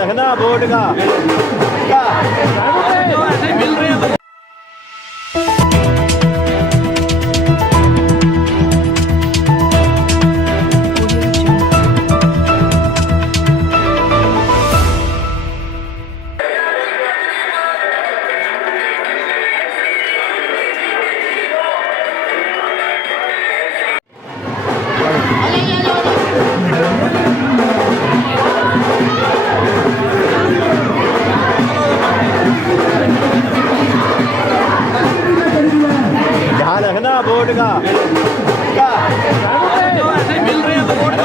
रखना बोर्ड का ऐसे मिल रहे हैं। ध्यान रखना बोर्ड का ऐसे मिल रहे हैं तो बोर्ड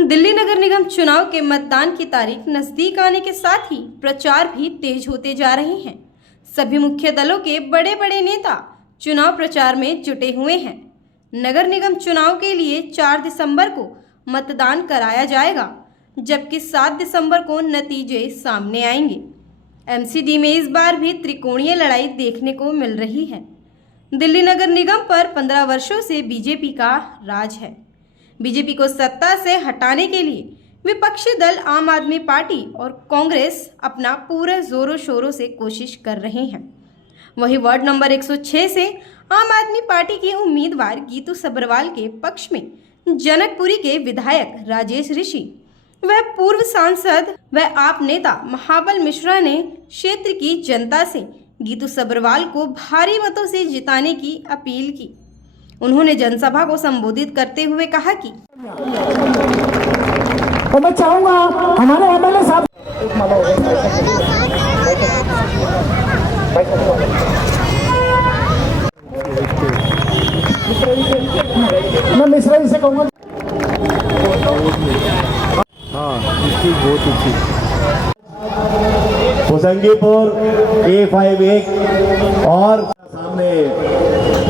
दिल्ली नगर निगम चुनाव के मतदान की तारीख नजदीक आने के साथ ही प्रचार भी तेज होते जा रहे हैं। सभी मुख्य दलों के बड़े बड़े नेता चुनाव प्रचार में जुटे हुए हैं। नगर निगम चुनाव के लिए 4 दिसंबर को मतदान कराया जाएगा, जबकि 7 दिसंबर को नतीजे सामने आएंगे। एमसीडी में इस बार भी त्रिकोणीय लड़ाई देखने को मिल रही है। दिल्ली नगर निगम पर 15 वर्षों से बीजेपी का राज है। बीजेपी को सत्ता से हटाने के लिए विपक्षी दल आम आदमी पार्टी और कांग्रेस अपना पूरे जोरों शोरों से कोशिश कर रहे हैं। वहीं वार्ड नंबर 106 से आम आदमी पार्टी की उम्मीदवार गीतू सब्रवाल के पक्ष में जनकपुरी के विधायक राजेश ऋषि व पूर्व सांसद व आप नेता महाबल मिश्रा ने क्षेत्र की जनता से गीतू सब्रवाल को भारी मतों से जिताने की अपील की। उन्होंने जनसभा को संबोधित करते हुए कहा कि तो मैं चाहूंगा हमारे एमएलए साहब मैं मिश्रा जी से कहूंगा। हाँ, इसकी बहुत अच्छी होसंगीपुर A51 और सामने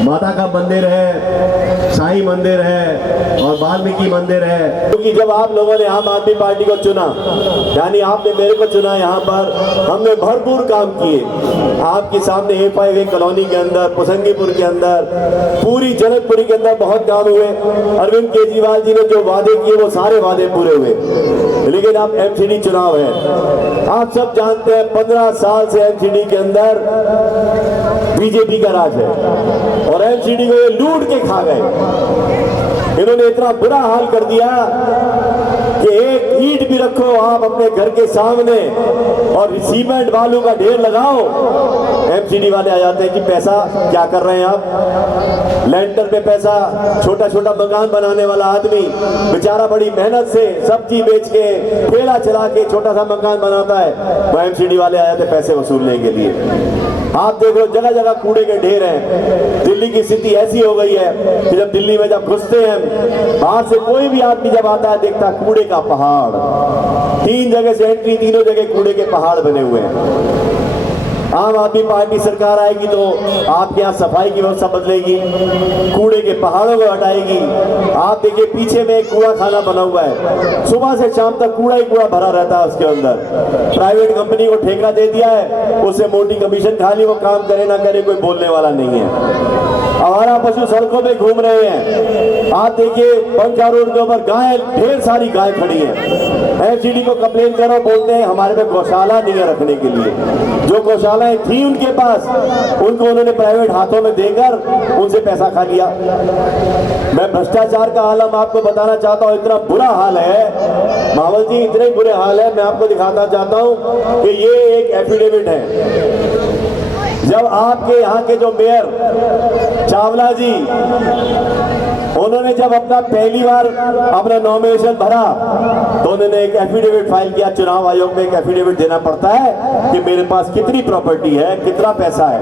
माता का मंदिर है, साईं मंदिर है और वाल्मीकि मंदिर है। क्योंकि जब आप लोगों ने आम आदमी पार्टी को चुना, यानी आपने मेरे को चुना, यहाँ पर हमने भरपूर काम किए। आपके सामने A51 कॉलोनी के अंदर, होसंगीपुर के अंदर, पूरी जनकपुरी के अंदर बहुत काम हुए। अरविंद केजरीवाल जी ने जो वादे किए वो सारे वादे पूरे हुए। लेकिन अब एमसीडी चुनाव है, आप सब जानते हैं 15 साल से एमसीडी के अंदर बीजेपी का राज है और एमसीडी को ये लूट के खा गए। इन्होंने इतना बुरा हाल कर दिया कि एक ईंट भी रखो आप अपने घर के सामने और सीमेंट बालू का ढेर लगाओ, एमसीडी वाले आ जाते हैं कि पैसा क्या कर रहे हैं आप। लेंटर पे पैसा, छोटा छोटा मकान बनाने वाला आदमी बेचारा बड़ी मेहनत से सब्जी बेच के ठेला चला के छोटा सा मकान बनाता है, वो एमसीडी वाले आ जाते पैसे वसूलने के लिए। आप देखो जगह जगह कूड़े के ढेर हैं। दिल्ली की स्थिति ऐसी हो गई है कि जब दिल्ली में जब घुसते हैं, बाहर से कोई भी आदमी जब आता है देखता कूड़े का पहाड़। 3 जगह से एंट्री, तीनों जगह कूड़े के पहाड़ बने हुए हैं। आम आदमी पार्टी सरकार आएगी तो आपके यहाँ सफाई की व्यवस्था बदलेगी, कूड़े के पहाड़ों को हटाएगी। आप देखिए पीछे में एक कूड़ा खाना बना हुआ है, सुबह से शाम तक कूड़ा ही कूड़ा भरा रहता है उसके अंदर। प्राइवेट कंपनी को ठेका दे दिया है, उससे मोटी कमीशन खा ली, वो काम करे ना करे कोई बोलने वाला नहीं है। हमारा पशु सड़कों में घूम रहे हैं। आप देखिए पंखा रोड के ऊपर गाय, ढेर सारी गाय खड़ी है। एमसीडी को कंप्लेन करो, बोलते हैं हमारे पे गौशाला नहीं है रखने के लिए। जो गौशालाएं थी उनके पास, उनको उन्होंने प्राइवेट हाथों में देकर उनसे पैसा खा लिया। मैं भ्रष्टाचार का आलम आपको बताना चाहता हूँ, इतना बुरा हाल है मावल जी, इतने बुरे हाल है। मैं आपको दिखाना चाहता हूँ कि ये एक एफिडेविट है। जब आपके यहाँ के जो मेयर चावला जी, उन्होंने जब अपना पहली बार अपना नॉमिनेशन भरा तो उन्होंने एक एफिडेविट फाइल किया। चुनाव आयोग में एक एफिडेविट देना पड़ता है कि मेरे पास कितनी प्रॉपर्टी है, कितना पैसा है।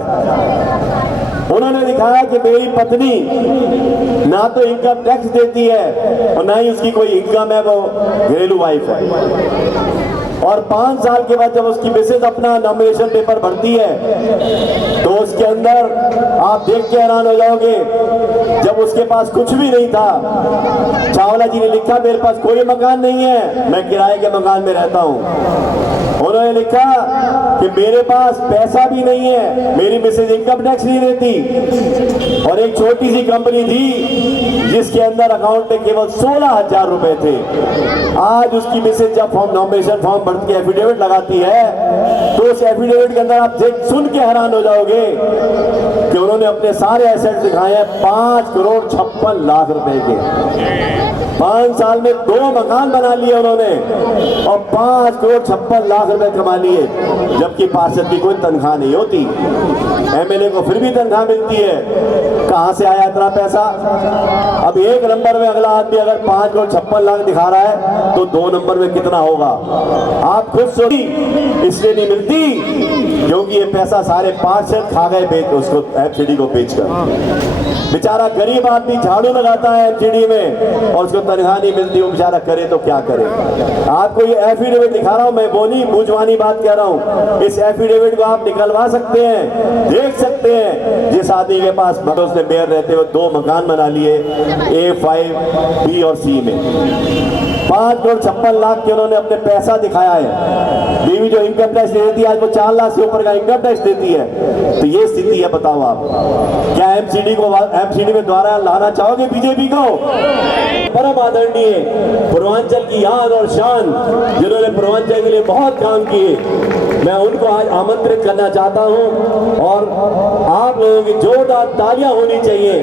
उन्होंने दिखाया कि मेरी पत्नी ना तो इनकम टैक्स देती है और ना ही उसकी कोई इनकम है, वो घरेलू वाइफ है। और 5 साल के बाद जब उसकी मिसेज अपना नॉमिनेशन पेपर भरती है तो उसके अंदर आप देख के हैरान हो जाओगे, जब उसके पास कुछ भी नहीं था, चावला जी ने लिखा मेरे पास कोई मकान नहीं है, मैं किराए के मकान में रहता हूं। उन्होंने लिखा कि मेरे पास पैसा भी नहीं है, मेरी मिसेज इनकम टैक्स नहीं देती, और एक छोटी सी कंपनी थी जिसके अंदर अकाउंट में केवल 16,000 रुपए थे। आज उसकी मिसेज जब नॉमिनेशन फॉर्म भर के एफिडेविट लगाती है तो उस एफिडेविट के अंदर आप सुन के हैरान हो जाओगे कि उन्होंने अपने सारे एसेट दिखाए हैं 5,56,00,000 रुपए के। 5 साल में 2 मकान बना लिए उन्होंने और 5,56,00,000 रुपए कमा लिए, जबकि पार्षद की कोई तनख्वाह नहीं होती। एमएलए को फिर भी तनख्वाह मिलती है। कहां से आया इतना पैसा? अब 1 नंबर में अगला आदमी अगर 5,56,00,000 दिखा रहा है तो 2 नंबर में कितना होगा आप खुद सोचिए। इसलिए नहीं मिलती क्योंकि ये पैसा सारे पार्षद खा गए बेच उसको, एमसीडी को बेचकर। बेचारा गरीब आदमी झाड़ू लगाता है एमसीडी में और उसको तनख्वाह नहीं मिलती, वो बेचारा करे तो क्या करे। आपको ये एफिडेविट दिखा रहा हूं, मैं बोली बूझवानी बात कह रहा हूं। इस एफिडेविट को आप निकलवा सकते हैं, देख सकते हैं। जिस आदमी के पास उसने मेयर रहते हुए 2 मकान बना लिए A5, B और C में, 5,56,00,000 के उन्होंने अपने पैसा दिखाया है। बीवी जो इनकम टैक्स दे देती है आज वो 4 लाख से ऊपर का इनकम टैक्स देती है। तो ये स्थिति है, बताओ आप क्या एमसीडी में द्वारा लाना चाहोगे बीजेपी को? परम आदरणीय पूर्वांचल की याद और शान जिन्होंने पूर्वांचल के लिए बहुत काम किए, मैं उनको आज आमंत्रित करना चाहता हूं और आप लोगों की जोरदार तालियां होनी चाहिए।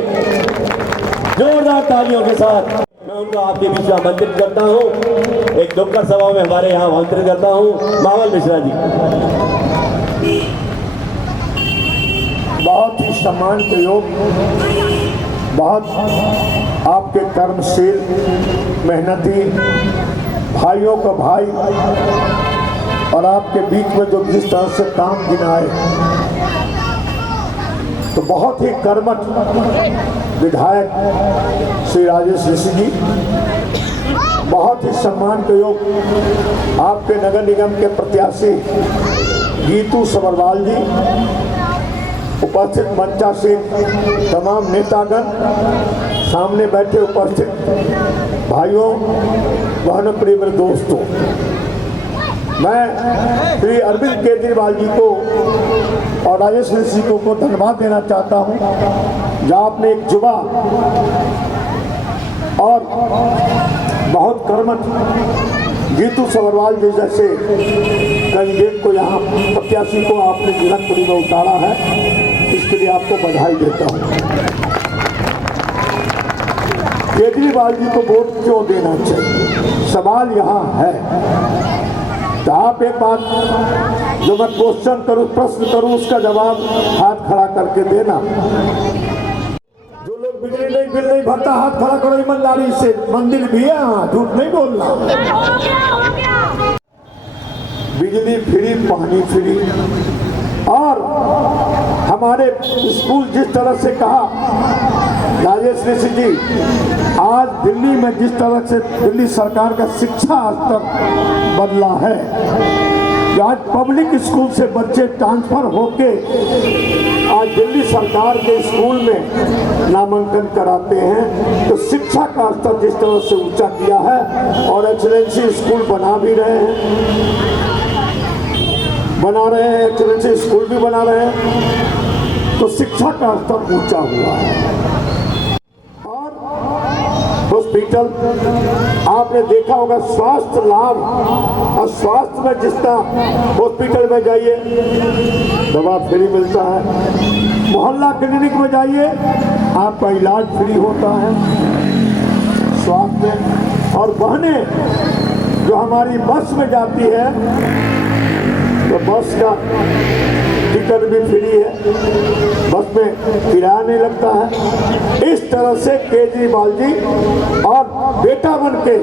जोरदार तालियों के साथ मैं उनको आपके बीच में आमंत्रित करता हूं। एक दुक्कड़ सभा में हमारे यहाँ आमंत्रित करता हूं मावल मिश्रा जी। बहुत ही सम्मान के योग, बहुत आपके कर्मशील मेहनती भाइयों का भाई और आपके बीच में जो जिस तरह से काम गिनाए, तो बहुत ही कर्मठ विधायक श्री राजेश ऋषि जी, बहुत ही सम्मान के योग आपके नगर निगम के प्रत्याशी गीतू सबरवाल जी, उपस्थित मंचासीन तमाम नेतागण, सामने बैठे उपस्थित भाइयों बहनों प्रिय मेरे दोस्तों, मैं श्री अरविंद केजरीवाल जी को और राजेश ऋषि को धन्यवाद देना चाहता हूं, जहां आपने एक युवा और बहुत कर्मठ गीतू सबरवाल जी जैसे कैंडिडेट को यहाँ प्रत्याशी को आपने जिलापुरी में उतारा है, इसके लिए आपको बधाई देता हूँ। केजरीवाल जी को वोट क्यों देना चाहिए, सवाल यहाँ है। तो आप एक बात जो मैं क्वेश्चन करूं, प्रश्न करूं, उसका जवाब हाथ खड़ा करके देना। जो लोग बिल नहीं भरता हाथ खड़ा करो ईमानदारी से, मंदिर भी है, हाँ झूठ नहीं बोलना। बिजली फ्री, पानी फ्री, और हमारे स्कूल जिस तरह से कहा राजेश ऋषि जी, आज दिल्ली में जिस तरह से दिल्ली सरकार का शिक्षा स्तर बदला है, आज पब्लिक स्कूल से बच्चे ट्रांसफर होके आज दिल्ली सरकार के स्कूल में नामांकन कराते हैं, तो शिक्षा का स्तर जिस तरह से ऊंचा किया है और एक्सीलेंसी स्कूल बना भी रहे हैं, एक्सीलेंसी स्कूल भी बना रहे हैं, तो शिक्षा का स्तर ऊंचा हुआ है। हॉस्पिटल आपने देखा होगा, स्वास्थ्य लाभ और स्वास्थ्य में जितना हॉस्पिटल में जाइए दवा फ्री मिलता है, मोहल्ला क्लिनिक में जाइए आपका इलाज फ्री होता है स्वास्थ्य में। और बहनें जो हमारी बस में जाती है तो बस का टिकट भी फ्री है, बस में किराया नहीं लगता है। इस तरह से केजरीवाल जी और बेटा बन के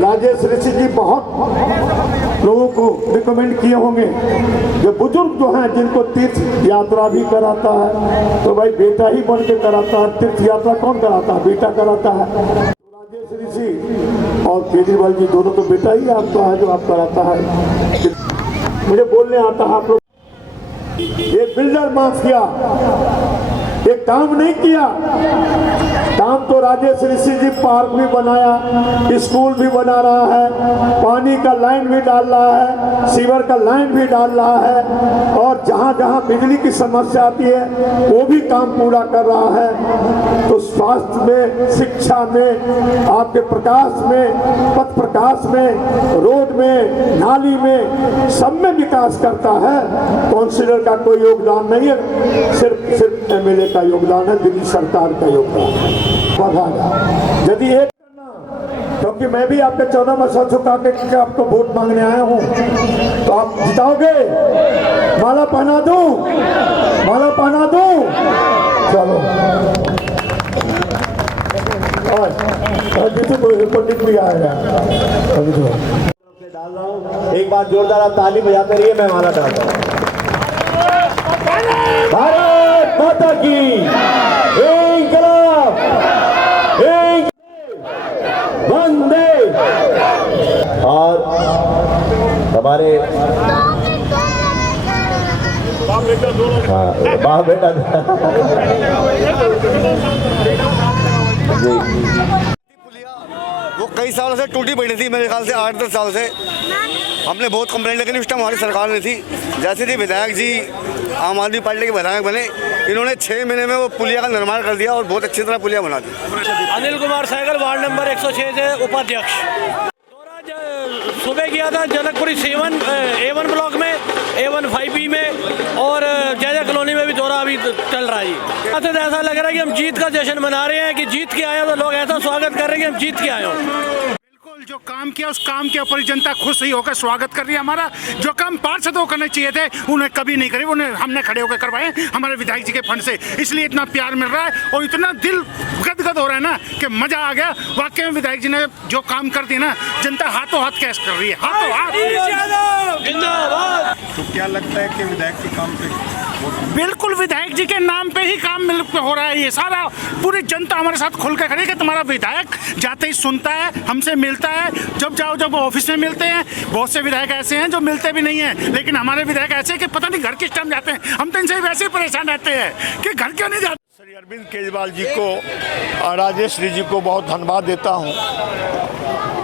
राजेश ऋषि जी बहुत लोगों को रिकमेंड किए होंगे, जो बुजुर्ग जो हैं जिनको तीर्थ यात्रा भी कराता है, तो भाई बेटा ही बन के कराता है। तीर्थ यात्रा कौन कराता है? बेटा कराता है। राजेश ऋषि और केजरीवाल जी दोनों तो बेटा ही आपका है जो आप कराता है। मुझे बोलने आता है आप लोग, ये बिल्डर माफिया ये काम नहीं किया। काम तो राजेश ऋषि जी पार्क भी बनाया, स्कूल भी बना रहा है, पानी का लाइन भी डाल रहा है, सीवर का लाइन भी डाल रहा है, और जहां जहां बिजली की समस्या आती है वो भी काम पूरा कर रहा है। तो स्वास्थ्य में, शिक्षा में, आपके प्रकाश में, पथ प्रकाश में, रोड में, नाली में, सब में विकास करता है। काउंसिलर का कोई योगदान नहीं है, सिर्फ एमएलए का योगदान है, दिल्ली सरकार का योगदान है। यदि एक करना, क्योंकि मैं भी आपके 14 में सौ चुका के आपको वोट मांगने आया हूं, तो आप जिताओगे? माला पहना दूं? माला पहना दूं? चलो और पंडित भी आएगा। डाल रहा हूं, एक बार जोरदार आप ताली बजा करिए, मैं माला डाल रहा हूं। भारत माता की इंकलाब, वंदे। और हमारे बाप बेटा जी, वो कई सालों से टूटी पड़ी थी, मेरे ख्याल से 8-10 साल से। हमने बहुत कंप्लेंट, लेकिन उस टाइम हमारी सरकार में थी। जैसे थे विधायक जी आम आदमी पार्टी के विधायक बने, इन्होंने 6 महीने में वो पुलिया का निर्माण कर दिया और बहुत अच्छी तरह पुलिया बना दी। अनिल कुमार सहगल, वार्ड नंबर 106 से उपाध्यक्ष। सुबह किया था जनकपुरी A1 ब्लॉक में, A1 5B में, और जय कॉलोनी में भी दौरा अभी चल रहा है। यहाँ से ऐसा लग रहा है कि हम जीत का जश्न मना रहे हैं, कि जीत के आए हैं तो लोग ऐसा स्वागत कर रहे हैं कि हम जीत के आए हों। जो काम किया उस काम के ऊपर जनता खुश ही होकर स्वागत कर रही है हमारा। जो काम पार्षदों करने चाहिए थे उन्हें कभी नहीं करे, उन्हें हमने खड़े होकर करवाए हमारे विधायक जी के फंड से, इसलिए इतना प्यार मिल रहा है और इतना दिल गदगद हो रहा है ना कि मजा आ गया। वाकई में विधायक जी ने जो काम कर दिया ना, जनता हाथों हाथ कैश कर रही है, हाथों हाथ। जिंदाबाद। तो क्या लगता है कि विधायक के काम पे? बिल्कुल विधायक जी के नाम पे ही काम हो रहा है। ये सारा पूरी जनता हमारे साथ खुल के खड़ी है कि तुम्हारा विधायक जाते ही सुनता है, हमसे मिलता है, जब जाओ जब ऑफिस में मिलते हैं। बहुत से विधायक ऐसे हैं जो मिलते भी नहीं हैं, लेकिन हमारे विधायक ऐसे हैं कि पता नहीं घर किस टाइम जाते हैं। हम तो इनसे वैसे ही परेशान रहते हैं कि घर क्यों नहीं जाते। श्री अरविंद केजरीवाल जी को और राजेश जी को बहुत धन्यवाद देता हूँ,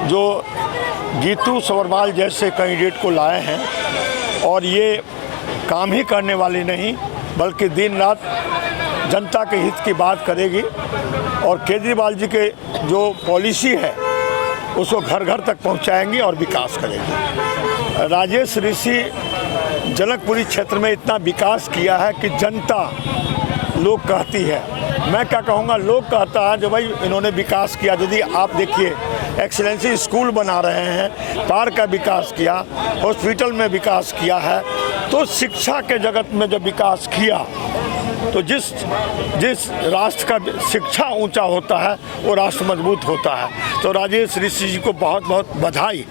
जो गीतू सवरवाल जैसे कैंडिडेट को लाए हैं, और ये काम ही करने वाली नहीं बल्कि दिन रात जनता के हित की बात करेगी, और केजरीवाल जी के जो पॉलिसी है उसको घर घर तक पहुंचाएंगी और विकास करेंगी। राजेश ऋषि जनकपुरी क्षेत्र में इतना विकास किया है कि जनता लोग कहती है, मैं क्या कहूँगा, लोग कहता है जो भाई इन्होंने विकास किया। यदि आप देखिए एक्सीलेंसी स्कूल बना रहे हैं, पार्क का विकास किया, हॉस्पिटल में विकास किया है, तो शिक्षा के जगत में जब विकास किया तो जिस राष्ट्र का शिक्षा ऊंचा होता है वो राष्ट्र मजबूत होता है। तो राजेश ऋषि जी को बहुत बहुत बधाई,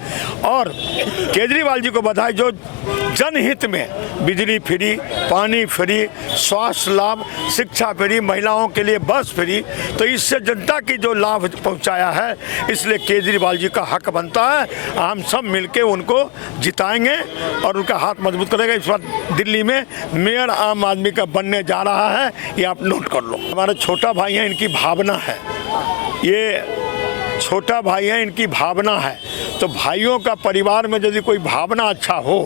और केजरीवाल जी को बधाई जो जनहित में बिजली फ्री, पानी फ्री, स्वास्थ्य लाभ, शिक्षा फ्री, महिलाओं के लिए बस फ्री, तो इससे जनता की जो लाभ पहुंचाया है, इसलिए केजरीवाल जी का हक बनता है। हम सब मिलके उनको जिताएंगे और उनका हाथ मजबूत करेंगे। इस बार दिल्ली में मेयर आम आदमी का बनने जा रहा है, ये आप नोट कर लो। हमारे छोटा भाई हैं, इनकी भावना है, ये छोटा भाई हैं, इनकी भावना है। तो भाइयों का परिवार में यदि कोई भावना अच्छा हो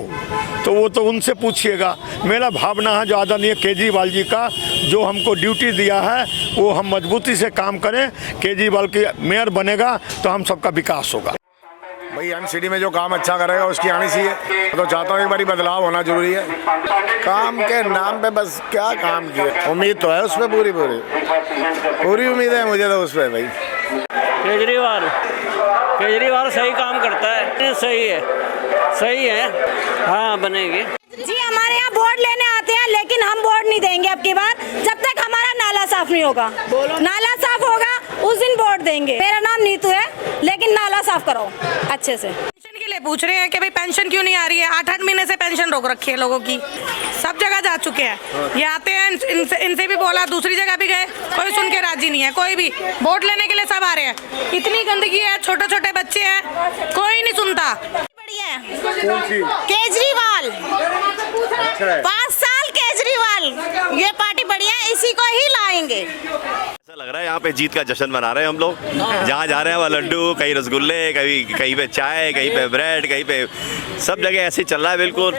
तो वो तो उनसे पूछिएगा। मेरा भावना है जो आदरणीय केजरीवाल जी का जो हमको ड्यूटी दिया है वो हम मजबूती से काम करें। केजरीवाल के मेयर बनेगा तो हम सबका विकास होगा। भाई एमसीडी में जो काम अच्छा करेगा उसकी आनी चाहिए, तो चाहता हूँ एक बारी बदलाव होना जरूरी है। काम के नाम पे बस क्या काम किया, उम्मीद तो है उस पर पूरी उम्मीद है मुझे तो उस पर। भाई केजरीवाल सही काम करता है, सही है, हाँ बनेगी जी। हमारे यहाँ वोट लेने आते हैं, लेकिन हम वोट नहीं देंगे अब की बार, जब तक हमारा नाला साफ नहीं होगा। नाला साफ होगा उस दिन वोट देंगे। मेरा नाम नीतू है, लेकिन नाला साफ करो अच्छे से। पहले पूछ रहे हैं कि भाई पेंशन क्यों नहीं आ रही है। 8-8 महीने से पेंशन रोक रखी है लोगों की। सब जगह जा चुके हैं। ये आते हैं, इनसे भी बोला, दूसरी जगह भी गए, कोई सुन के राजी नहीं है। कोई भी वोट लेने के लिए सब आ रहे हैं। इतनी गंदगी है, छोटे छोटे बच्चे हैं, कोई नहीं सुनता। बढ़िया केजरीवाल, 5 साल केजरीवाल, ये पार्टी बढ़िया है, इसी को ही लाएंगे। ऐसा लग रहा है यहाँ पे जीत का जश्न मना रहे हैं हम लोग। जहाँ जा रहे हैं वहाँ लड्डू, कहीं रसगुल्ले, कहीं पे चाय, कहीं पे ब्रेड, कहीं पे सब जगह ऐसे चल रहा है बिल्कुल।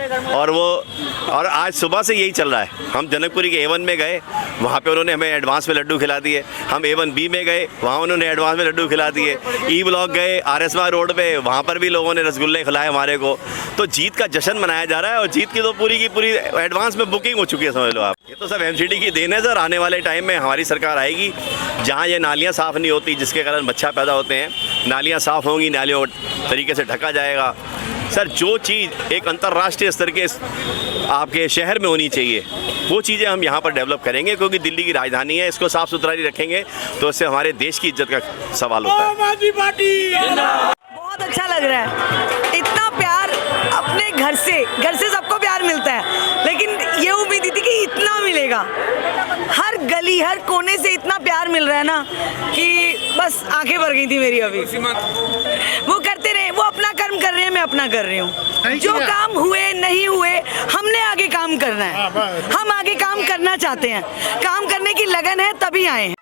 और आज सुबह से यही चल रहा है। हम जनकपुरी के A1 में गए, वहाँ पे उन्होंने हमें एडवांस में लड्डू खिला दिए। हम A1B में गए, वहाँ उन्होंने एडवांस में लड्डू खिला दिए। E ब्लॉक गए, RSY रोड पे, वहाँ पर भी लोगों ने रसगुल्ले खिलाए हमारे को। तो जीत का जश्न मनाया जा रहा है और जीत की तो पूरी की पूरी एडवांस में बुकिंग हो चुकी है, समझ लो आप। ये तो सब MCD की देन है सर। आने वाले टाइम में हमारी सरकार आएगी, जहाँ ये नालियाँ साफ़ नहीं होती, जिसके कारण बच्चा पैदा होते हैं, नालियाँ साफ़ होंगी, नालियों तरीके से ढका जाएगा। सर जो चीज़ एक अंतर्राष्ट्रीय स्तर के आपके शहर में होनी चाहिए, वो चीज़ें हम यहाँ पर डेवलप करेंगे, क्योंकि दिल्ली की राजधानी है। इसको साफ़ सुथरा नहीं रखेंगे तो इससे हमारे देश की इज्जत का सवाल होता है। बहुत अच्छा लग रहा है। इतना प्यार अपने घर से सबको प्यार मिलता है, लेकिन ये उम्मीद थी कि इतना मिलेगा। हर गली, हर कोने से इतना प्यार मिल रहा है ना कि बस आंखें भर गई थी मेरी अभी। वो करते रहे, वो अपना कर्म कर रहे हैं, मैं अपना कर रही हूँ। जो काम हुए नहीं हुए, हमने आगे काम करना है। हम आगे काम करना चाहते हैं, काम करने की लगन है, तभी आए हैं।